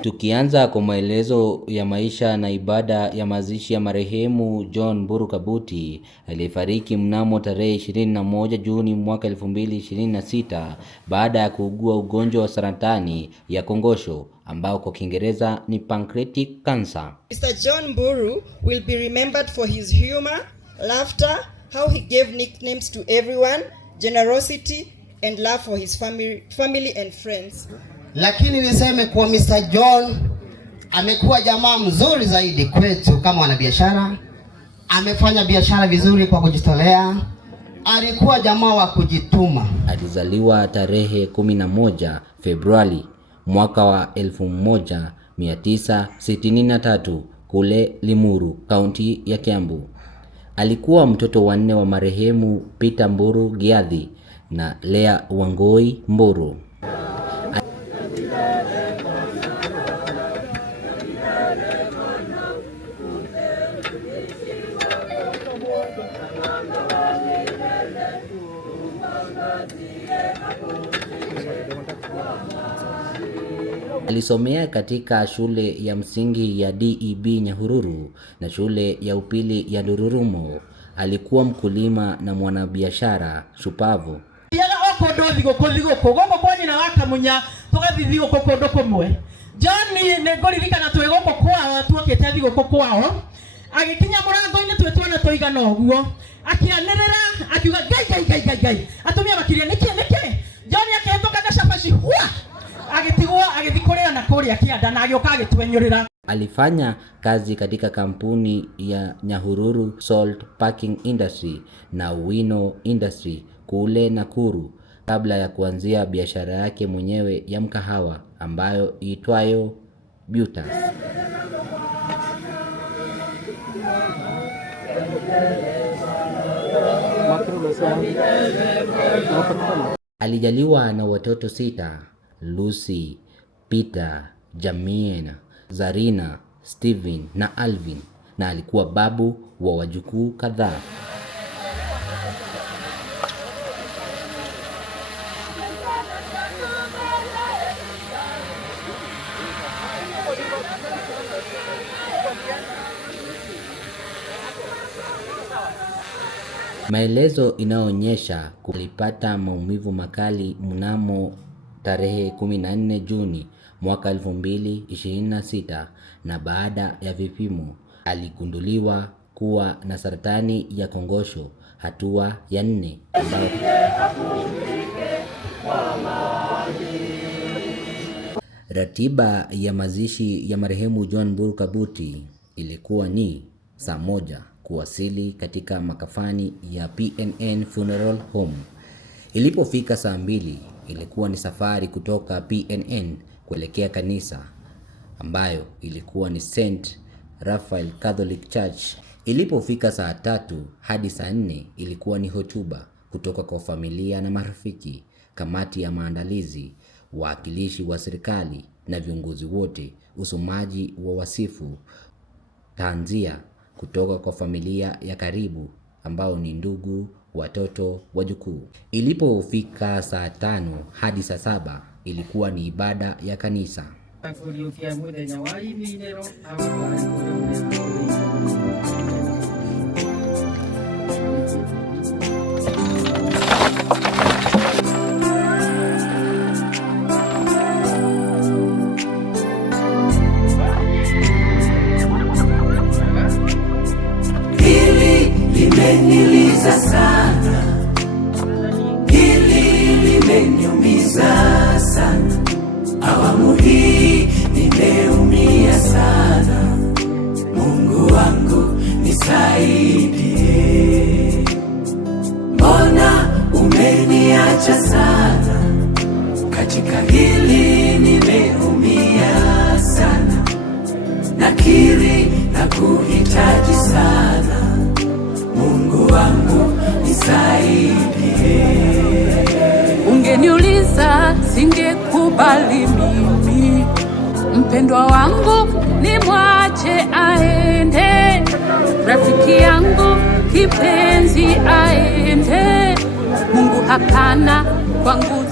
Tukianza kwa maelezo ya maisha na ibada ya mazishi ya marehemu John Mburu Kabuti aliyefariki mnamo tarehe 21 Juni mwaka 2026 baada ya kuugua ugonjwa wa saratani ya kongosho ambao kwa Kiingereza ni pancreatic cancer. Mr. John Mburu will be remembered for his humor, laughter, how he gave nicknames to everyone, generosity and love for his family and friends. Lakini niseme kwa Mr. John amekuwa jamaa mzuri zaidi kwetu kama wanabiashara. Amefanya biashara vizuri kwa kujitolea. Alikuwa jamaa wa kujituma. Alizaliwa tarehe 11 Februari mwaka wa 1963 kule Limuru, kaunti ya Kiambu. Alikuwa mtoto wa 4 wa marehemu Peter Mburu Giathi na Lea Wangoi Mburu. Alisomea katika shule ya msingi ya DEB Nyahururu na shule ya upili ya Dururumo. Alikuwa mkulima na mwanabiashara shupavu. Alifanya kazi katika kampuni ya Nyahururu Salt Packing Industry na Wino Industry kule Nakuru kabla ya kuanzia biashara yake mwenyewe ya mkahawa ambayo iitwayo Butas. Alijaliwa na watoto 6: Lucy, Peter, Jamien, Zarina, Steven na Alvin, na alikuwa babu wa wajukuu kadhaa. Maelezo inaonyesha kulipata maumivu makali mnamo tarehe 14 Juni mwaka 2026 na baada ya vipimo aligunduliwa kuwa na saratani ya kongosho hatua ya 4 ambayo ratiba ya mazishi ya marehemu John Mburu Kabuti ilikuwa ni saa 1 kuwasili katika makafani ya PNN Funeral Home. Ilipofika saa 2 ilikuwa ni safari kutoka PNN kuelekea kanisa ambayo ilikuwa ni St. Raphael Catholic Church. Ilipofika saa 3 hadi saa 4 ilikuwa ni hotuba kutoka kwa familia na marafiki, kamati ya maandalizi, wawakilishi wa serikali na viongozi wote, usomaji wa wasifu, tanzia kutoka kwa familia ya karibu ambao ni ndugu, watoto, wajukuu. Ilipofika saa 5 hadi saa 7 ilikuwa ni ibada ya kanisa. Limeniliza sana, hili limeniumiza sana, awamu hii nimeumia sana. Mungu wangu nisaidie, mbona umeniacha sana? Katika hili nimeumia sana, nakiri na kuhitaji sana. Mungu wangu nisaidie. Ungeniuliza singekubali mimi, mpendwa wangu ni mwache aende, rafiki yangu kipenzi aende. hapana kwangu